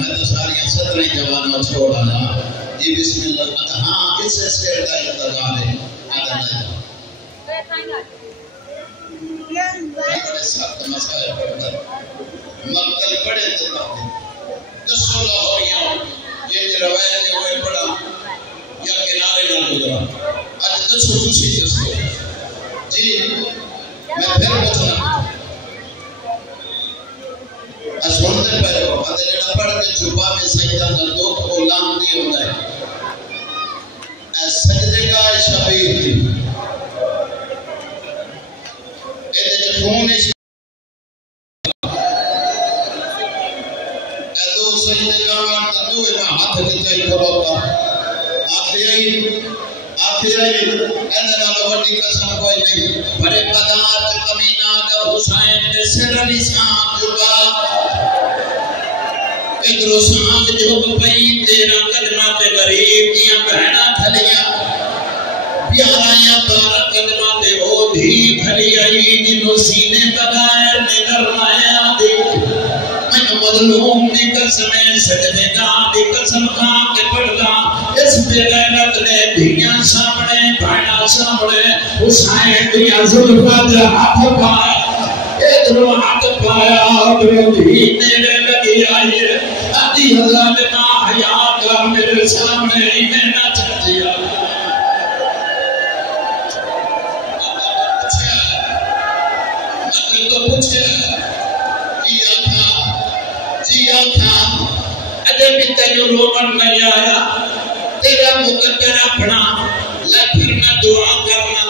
میں تو ساری صدریں جوانوں چھوڑانا جی بسم اللہ ہاں کس شعر کا انتظار ہے بڑے سخت مسائل پڑھتا مقتل بڑے تلاتے دسو لاہوریاں یہ روایت ہے وہ پڑھا یا کنارے نہ گزرا آج دسو خوشی دسو جی میں پھر بچنا سنتے پہ ہو جڑا پڑھ کے چھپا میں سجدہ کر دو وہ لام نہیں ہوتا ہے سجدے کا شبیر تھی خون دو سجدے کا دو ہاتھ دکھائی کھڑوتا آخری وڈی قسم کوئی نہیں بڑے پدار کمینہ دا حسین دے سر نشان جبا ادھر سانگ جو پئی تیرا قدمہ تے غریب دیاں بہنا تھلیا پیارا یا بارہ قدمہ تے او دھی تھلی آئی جنہوں سینے تغیر نے نرمایا دی میں مظلوم دی قسم سجدے کا دی قسم کھا کے پڑھدا اس بے غیرت نے دھیاں سامنے بھانا سامنے حسین دیا ظلفہ جا ہاتھ پایا ادھروں ہاتھ پایا ادھروں دھی میرے لگی آئی آدھی حضرت ماں حیاء کا میرے سامنے ہی میں نہ چل دیا مطلب تو پوچھے جیا تھا اجے بھی تیوں رومن نہیں آیا تیرا مقدر اپنا لے پھر میں دعا کرنا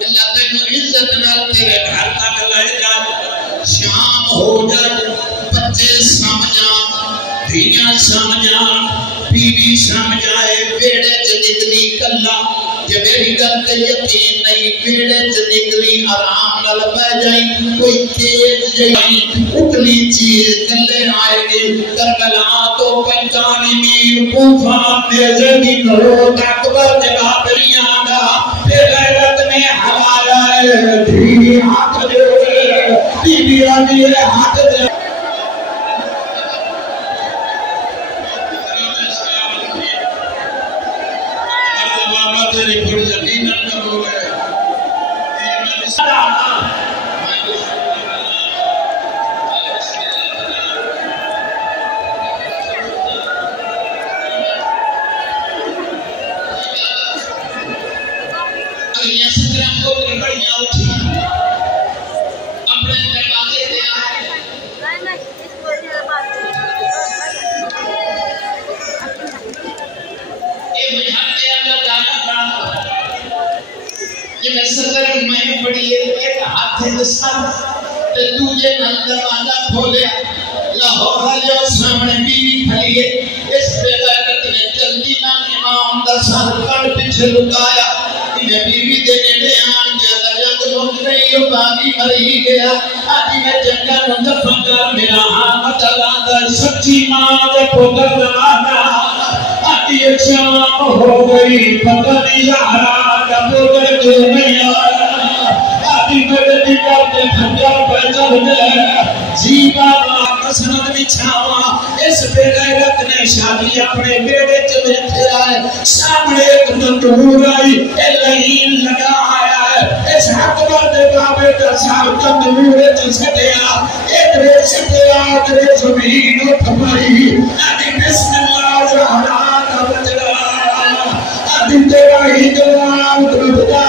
اللہ تینوں عزت نہ تیرے گھر تک لے جائے شام ہو جائے بچے سمجھان دھیاں سمجھان بیوی سمجھائے بیڑے چ نکلی کلا کہ میری گل تے یقین نہیں بیڑے چ نکلی آرام نال بہ جائی کوئی تیز جائی اتنی چیز کلے آئے گی کربلا تو 45 میل کوفہ میں زمین رو اکبر جگہ بریاں دا پھر غیرت نے ہلایا ہے دھی ہاتھ دے بیوی آدھی ہاتھ دے تیری پر یقیناً کرو گے اگلیاں سترہ کو بڑیاں اٹھی اپنے دروازے دے آئے یہ میں صدر میں پڑی ایک ہاتھ ہے سر تے دوجے نال دروازہ کھولیا لاہور جو سامنے بیوی کھڑی ہے اس بے غیرت نے جلدی نال امام دا سر کٹ پیچھے لکایا انہیں بیوی دے نیڑے آن جاتا جگ مک نہیں ہو باغی مری گیا آدھی میں جنگا نو دفن کر میرا حامد اللہ دا سچی ماں دے پتر دمانا آدھی شام ہو گئی پتہ نہیں زہرا کبو کر دے نہیں آیا آدھی میرے دیگر دے کھنجر پہ چل دے جی بابا مسند بچھاوا اس بے غیرت نے شادی اپنے بیڑے چلے تھے آئے سامنے ایک تندور آئی لہین لگا آیا ہے اس حق دے بابے کا سار تندور چل سکیا ادھرے سکیا ادھرے زمین اٹھ پائی آدھی بسم اللہ زہرا کا بجرا آدھی تیرا ہی جوان دربدا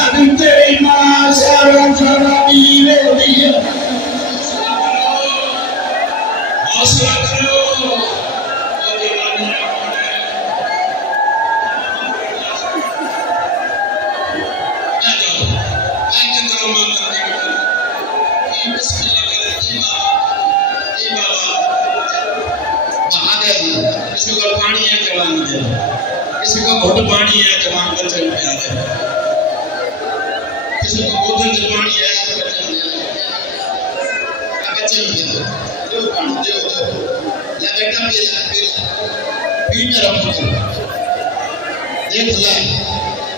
آدھی تیری ماں سارا جانا بیوے دیا حوصلہ کرو کسی کو پانی ہے جوان دے کسی کو گھٹ پانی ہے جوان بچے پیا دے کسی کو بوتل سے پانی ہے بچے پیا دے پانی دے یا بیٹا پی میرا پتر دیکھ لے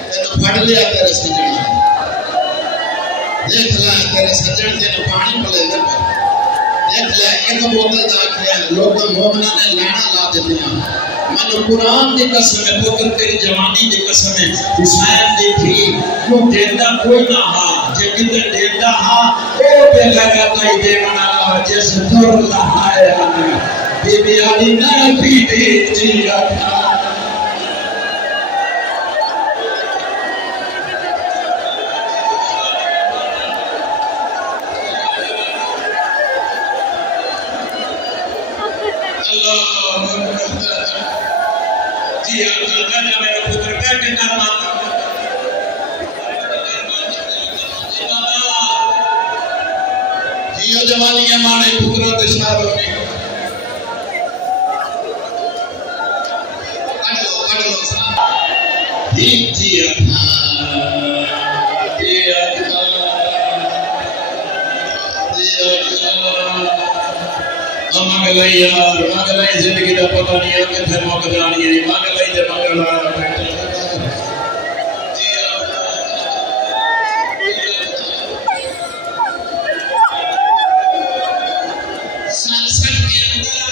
تینوں پھڑ لیا کر اس نے جڑی دیکھ لے تیرے سجن تیرے پانی پلے دے پر دیکھ لے ایک بوتل داکھے لوگ مومنہ نے لینا لا دیتے ہیں میں قرآن دی قسم ہے پتر تیری جوانی دی قسم ہے حسین دی تھی وہ دیندہ کوئی نہ ہا جے کتے دیندہ ہا او پہ لگا تائی دے منا جیسے دور لہائے آنے بی بی علی نبی دی جی اٹھا جوانی ہمارے پتروں کے شہروں میں پڑھ لو صاحب جی مانگلائی یار مانگلائی زندگی دا پتہ نہیں ہے کہ پھر موقع جانی ہے مانگلائی دے مانگلائی سنسد کے اندر